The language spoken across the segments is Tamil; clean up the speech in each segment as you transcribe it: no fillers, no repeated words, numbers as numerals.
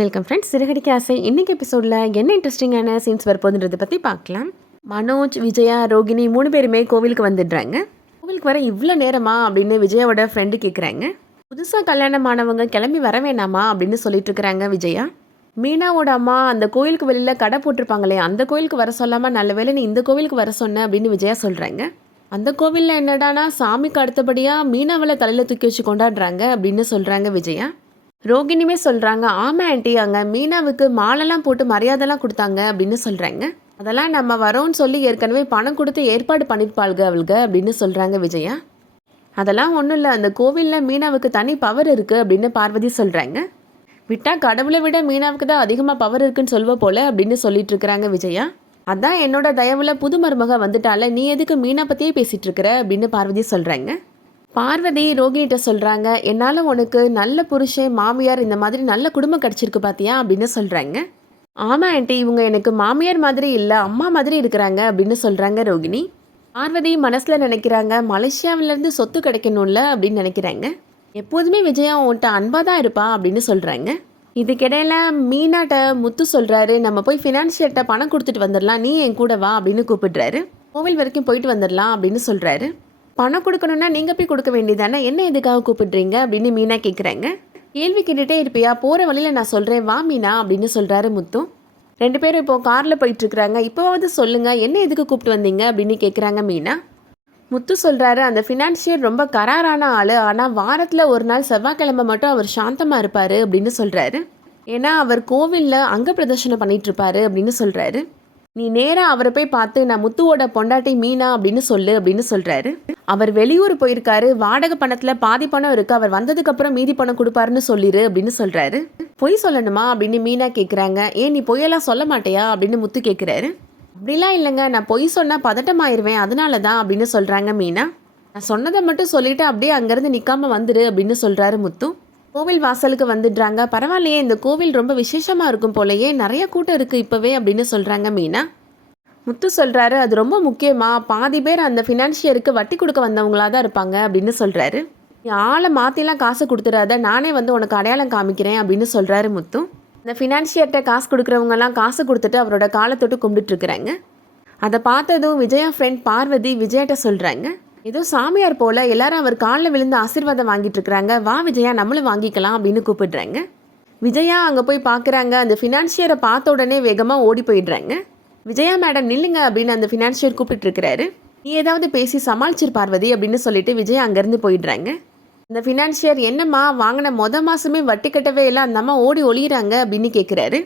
Welcome friends. சிறுகடிக்க ஆசை இன்னைக்கு எபிசோடில் என்ன இன்ட்ரெஸ்டிங்கான சீன்ஸ் வரப்போகுதுன்றதை பற்றி பார்க்கலாம். மனோஜ், விஜயா, ரோகிணி 3 பேருமே கோவிலுக்கு வந்துடுறாங்க. கோவிலுக்கு வர இவ்வளோ நேரமா அப்படின்னு விஜயாவோட ஃப்ரெண்டு கேட்குறாங்க. புதுசாக கல்யாணமானவங்க கிளம்பி வர வேணாமா அப்படின்னு சொல்லிட்டு இருக்கிறாங்க விஜயா. மீனாவோட அம்மா அந்த கோயிலுக்கு வெளியில் கடை போட்டிருப்பாங்களே, அந்த கோயிலுக்கு வர சொல்லாமல் நல்ல வேளை நீ இந்த கோவிலுக்கு வர சொன்ன அப்படின்னு விஜயா சொல்கிறாங்க. அந்த கோவிலில் என்னடானா சாமிக்கு அடுத்தபடியாக மீனாவில் தலையில் தூக்கி வச்சு கொண்டாடுறாங்க அப்படின்னு சொல்கிறாங்க விஜயா. ரோகிணியுமே சொல்கிறாங்க, ஆமாம் ஆண்டி, அங்கே மீனாவுக்கு மாலைலாம் போட்டு மரியாதைலாம் கொடுத்தாங்க அப்படின்னு சொல்கிறாங்க. அதெல்லாம் நம்ம வரோன்னு சொல்லி ஏற்கனவே பணம் கொடுத்து ஏற்பாடு பண்ணியிருப்பாளுங்க அவளுங்க அப்படின்னு சொல்கிறாங்க விஜயா. அதெல்லாம் ஒன்றும் இல்லை, அந்த கோவிலில் மீனாவுக்கு தனி பவர் இருக்குது அப்படின்னு பார்வதி சொல்கிறாங்க. விட்டால் கடவுளை விட மீனாவுக்கு தான் அதிகமாக பவர் இருக்குன்னு சொல்வ போல அப்படின்னு சொல்லிட்டு இருக்கிறாங்க விஜயா. அதான் என்னோட தயவில் புது மருமக வந்துட்டால, நீ எதுக்கு மீனா பற்றியே பேசிகிட்டு இருக்கிற அப்படின்னு பார்வதி சொல்கிறாங்க. பார்வதி ரோகிணிகிட்ட சொல்கிறாங்க, என்னால் உனக்கு நல்ல புருஷன், மாமியார், இந்த மாதிரி நல்ல குடும்பம் கிடச்சிருக்கு பார்த்தியா அப்படின்னு சொல்கிறாங்க. ஆமாம் ஆண்டி, இவங்க எனக்கு மாமியார் மாதிரி இல்லை, அம்மா மாதிரி இருக்கிறாங்க அப்படின்னு சொல்கிறாங்க ரோகிணி. பார்வதி மனசில் நினைக்கிறாங்க, மலேசியாவிலேருந்து சொத்து கிடைக்கணும்ல அப்படின்னு நினைக்கிறாங்க. எப்போதுமே விஜயா உன்கிட்ட அன்பாக தான் இருப்பா அப்படின்னு சொல்கிறாங்க. இதுக்கிடையில் மீனாட்ட முத்து சொல்கிறாரு, நம்ம போய் ஃபினான்ஷியர்கிட்ட பணம் கொடுத்துட்டு வந்துடலாம், நீ என் கூட வா அப்படின்னு கூப்பிடுறாரு. கோவில் வரைக்கும் போயிட்டு வந்துடலாம் அப்படின்னு சொல்கிறாரு. பணம் கொடுக்கணுன்னா நீங்கள் போய் கொடுக்க வேண்டியதானே, என்ன எதுக்காக கூப்பிடுறீங்க அப்படின்னு மீனா கேட்குறாங்க. கேள்வி கேட்டுகிட்டே இருப்பியா, போகிற வழியில் நான் சொல்கிறேன் வா மீனா அப்படின்னு சொல்கிறாரு முத்து. 2 பேரும் இப்போது காரில் போயிட்டுருக்குறாங்க. இப்போவாவது சொல்லுங்கள், என்ன எதுக்கு கூப்பிட்டு வந்தீங்க அப்படின்னு கேட்குறாங்க மீனா. முத்து சொல்கிறாரு, அந்த ஃபினான்ஷியர் ரொம்ப கராரான ஆள், ஆனால் வாரத்தில் ஒரு நாள் செவ்வாய்க்கிழமை மட்டும் அவர் சாந்தமாக இருப்பார் அப்படின்னு சொல்கிறாரு. ஏன்னா அவர் கோவிலில் அங்க பிரதர்ஷனம் பண்ணிகிட்ருப்பாரு அப்படின்னு சொல்கிறாரு. நீ நேராக அவரை போய் பார்த்து நான் முத்துவோட பொண்டாட்டி மீனா அப்படின்னு சொல்லு அப்படின்னு சொல்கிறாரு. அவர் வெளியூர் போயிருக்காரு, வாடகை பணத்தில் பாதி பணம் இருக்குது, அவர் வந்ததுக்கப்புறம் மீதி பணம் கொடுப்பாருன்னு சொல்லிடு அப்படின்னு சொல்கிறாரு. பொய் சொல்லணுமா அப்படின்னு மீனா கேட்குறாங்க. ஏன் நீ பொய்யெல்லாம் சொல்ல மாட்டியா அப்படின்னு முத்து கேட்குறாரு. அப்படிலாம் இல்லைங்க, நான் பொய் சொன்னால் பதட்டமாயிருவேன், அதனால தான் அப்படின்னு சொல்கிறாங்க மீனா. நான் சொன்னதை மட்டும் சொல்லிவிட்டு அப்படியே அங்கேருந்து நிற்காமல் வந்துடு அப்படின்னு சொல்கிறாரு முத்து. கோவில் வாசலுக்கு வந்துடுறாங்க. பரவாயில்லையே, இந்த கோவில் ரொம்ப விசேஷமாக இருக்கும் போலையே, நிறைய கூட்டம் இருக்குது இப்போவே அப்படின்னு சொல்கிறாங்க மீனா. முத்து சொல்கிறாரு, அது ரொம்ப முக்கியமாக பாதி பேர் அந்த ஃபினான்ஷியருக்கு வட்டி கொடுக்க வந்தவங்களாக தான் இருப்பாங்க அப்படின்னு சொல்கிறாரு. நீ ஆளை மாற்றிலாம் காசு கொடுத்துடாத, நானே வந்து உனக்கு அடையாளம் காமிக்கிறேன் அப்படின்னு சொல்கிறாரு முத்து. இந்த ஃபினான்ஷியர்கிட்ட காசு கொடுக்குறவங்கலாம் காசு கொடுத்துட்டு அவரோட காலை தொட்டு கும்பிட்டுருக்குறாங்க. அதை பார்த்ததும் விஜயா ஃப்ரெண்ட் பார்வதி விஜயாட்ட சொல்கிறாங்க, ஏதோ சாமியார் போல் எல்லாரும் அவர் காலில் விழுந்து ஆசீர்வாதம் வாங்கிட்டு இருக்கிறாங்க, வா விஜயா நம்மளும் வாங்கிக்கலாம் அப்படின்னு கூப்பிடுறாங்க. விஜயா அங்கே போய் பார்க்குறாங்க. அந்த ஃபினான்ஷியரை பார்த்த உடனே வேகமாக ஓடி போயிடுறாங்க. விஜயா மேடம் நில்லுங்க அப்படின்னு அந்த ஃபினான்ஷியர் கூப்பிட்டுருக்கிறாரு. நீ ஏதாவது பேசி சமாளிச்சிரு பார்வதி அப்படின்னு சொல்லிட்டு விஜயா அங்கேருந்து போயிடுறாங்க. அந்த ஃபினான்ஷியர், என்னம்மா வாங்கின மாதமே வட்டி கட்டவே இல்லை, அந்த அம்மா ஓடி ஒளியிறாங்க அப்படின்னு கேட்குறாரு.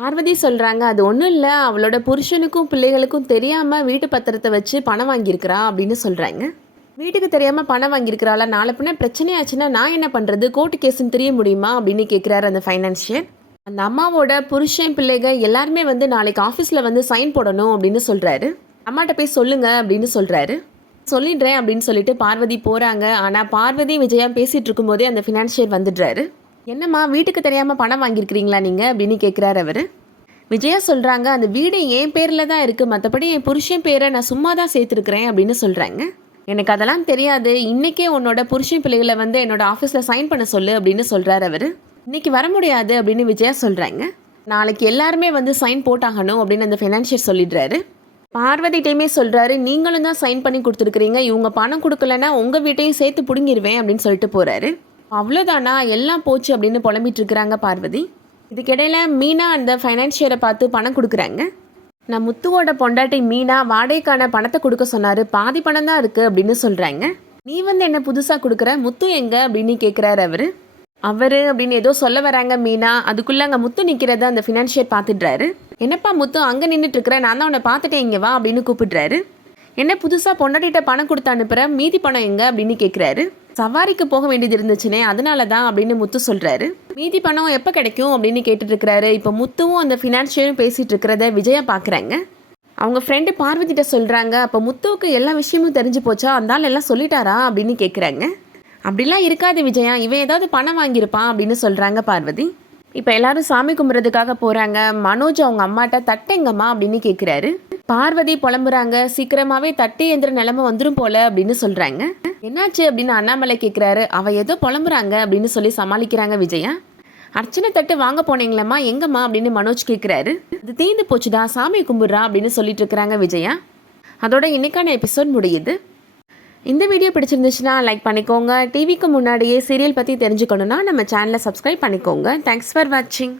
பார்வதி சொல்கிறாங்க, அது ஒன்றும் இல்லை, அவளோட புருஷனுக்கும் பிள்ளைகளுக்கும் தெரியாமல் வீட்டு பத்திரத்தை வச்சு பணம் வாங்கியிருக்கிறா அப்படின்னு சொல்கிறாங்க. வீட்டுக்கு தெரியாமல் பணம் வாங்கியிருக்கிறாளா, நாளை பின்ன பிரச்சனையாச்சுன்னா நான் என்ன பண்ணுறது, கோர்ட்டு கேஸுன்னு தெரிய முடியுமா அப்படின்னு கேட்குறாரு அந்த ஃபைனான்ஷியர். அந்த அம்மாவோட புருஷன் பிள்ளைகள் எல்லாருமே வந்து நாளைக்கு ஆஃபீஸில் வந்து சைன் போடணும் அப்படின்னு சொல்கிறாரு. அம்மாட்ட போய் சொல்லுங்க அப்படின்னு சொல்கிறாரு. சொல்லிடுறேன் அப்படின்னு சொல்லிட்டு பார்வதி போகிறாங்க. ஆனால் பார்வதி விஜயா பேசிகிட்டு இருக்கும்போதே அந்த ஃபினான்ஷியர் வந்துடுறாரு. என்னம்மா வீட்டுக்கு தெரியாமல் பணம் வாங்கியிருக்கிறீங்களா நீங்கள் அப்படின்னு கேட்குறாரு அவர். விஜயா சொல்கிறாங்க, அந்த வீடு என் பேரில் தான் இருக்குது, மற்றபடி என் புருஷன் பேரை நான் சும்மா தான் சேர்த்துருக்குறேன் அப்படின்னு சொல்கிறாங்க. எனக்கு அதெல்லாம் தெரியாது, இன்றைக்கே உன்னோட புருஷன் பிள்ளைகளை வந்து என்னோட ஆஃபீஸில் சைன் பண்ண சொல்லு அப்படின்னு சொல்கிறாரு அவர். இன்றைக்கி வர முடியாது அப்படின்னு விஜயா சொல்கிறாங்க. நாளைக்கு எல்லாருமே வந்து சைன் போட்டாகணும் அப்படின்னு அந்த ஃபினான்ஷியர் சொல்லிடுறாரு. பார்வதிட்டையுமே சொல்கிறாரு, நீங்களும் தான் சைன் பண்ணி கொடுத்துருக்குறீங்க, இவங்க பணம் கொடுக்கலன்னா உங்கள் வீட்டையும் சேர்த்து பிடுங்கிடுவேன் அப்படின்னு சொல்லிட்டு போகிறாரு. அவ்வளோதானா, எல்லாம் போச்சு அப்படின்னு புலம்பிட்டு இருக்கிறாங்க பார்வதி. இதுக்கிடையில் மீனா அந்த ஃபைனான்ஷியரை பார்த்து பணம் கொடுக்குறாங்க. நான் முத்துவோட பொண்டாட்டி மீனா வாடகைக்கான பணத்தை கொடுக்க சொன்னார், பாதி பணம் தான் இருக்குது அப்படின்னு சொல்கிறாங்க. நீ வந்து என்ன புதுசாக கொடுக்குற, முத்து எங்கே அப்படின்னு கேட்குறாரு அவர் அப்படின்னு ஏதோ சொல்ல வராங்க மீனா. அதுக்குள்ளே அங்கே முத்து நிற்கிறத அந்த ஃபினான்ஷியர் பார்த்துடுறாரு. என்னப்பா முத்து அங்கே நின்றுட்டுருக்குற, நான் தான் உன்னை பார்த்துட்டேன், இங்கே வா அப்படின்னு கூப்பிடுறாரு. என்ன புதுசாக பொண்டாட்டிகிட்ட பணம் கொடுத்து அனுப்புகிற, மீதி பணம் எங்கே அப்படின்னு கேட்குறாரு. சவாரிக்கு போக வேண்டியது இருந்துச்சுனே, அதனால தான் அப்படின்னு முத்து சொல்கிறாரு. மீதி பணம் எப்போ கிடைக்கும் அப்படின்னு கேட்டுட்ருக்கிறாரு. இப்போ முத்துவும் அந்த ஃபினான்ஷியரும் பேசிகிட்டு இருக்கிறத விஜயா பார்க்குறாங்க. அவங்க ஃப்ரெண்டு பார்வதிட்ட சொல்கிறாங்க, அப்போ முத்துவுக்கு எல்லா விஷயமும் தெரிஞ்சு போச்சா, அந்த ஆள் எல்லாம் சொல்லிட்டாரா அப்படின்னு கேட்குறாங்க. அப்படிலாம் இருக்காது விஜயா, இவன் ஏதாவது பணம் வாங்கியிருப்பான் அப்படின்னு சொல்கிறாங்க பார்வதி. இப்போ எல்லாரும் சாமி கும்பிட்றதுக்காக போகிறாங்க. மனோஜ் அவங்க அம்மாட்ட தட்டெங்கம்மா அப்படின்னு கேட்குறாரு. பார்வதி புலம்புறாங்க, சீக்கிரமாகவே தட்டு எந்திர நிலைமை வந்துடும் போல அப்படின்னு சொல்கிறாங்க. என்னாச்சு அப்படின்னு அண்ணாமலை கேட்குறாரு. அவள் ஏதோ புலம்புறாங்க அப்படின்னு சொல்லி சமாளிக்கிறாங்க விஜயா. அர்ச்சனை தட்டு வாங்க போனீங்களம்மா, எங்கம்மா அப்படின்னு மனோஜ் கேட்குறாரு. அது தீர்ந்து போச்சுடா, சாமி கும்பிட்றா அப்படின்னு சொல்லிட்டு இருக்கிறாங்க விஜயா. அதோட இன்னைக்கான எபிசோட் முடியுது. இந்த வீடியோ பிடிச்சிருந்துச்சுன்னா லைக் பண்ணிக்கோங்க. டிவிக்கு முன்னாடியே சீரியல் பற்றி தெரிஞ்சுக்கணுன்னா நம்ம சேனலை சப்ஸ்கிரைப் பண்ணிக்கோங்க. தேங்க்ஸ் ஃபார் வாட்சிங்.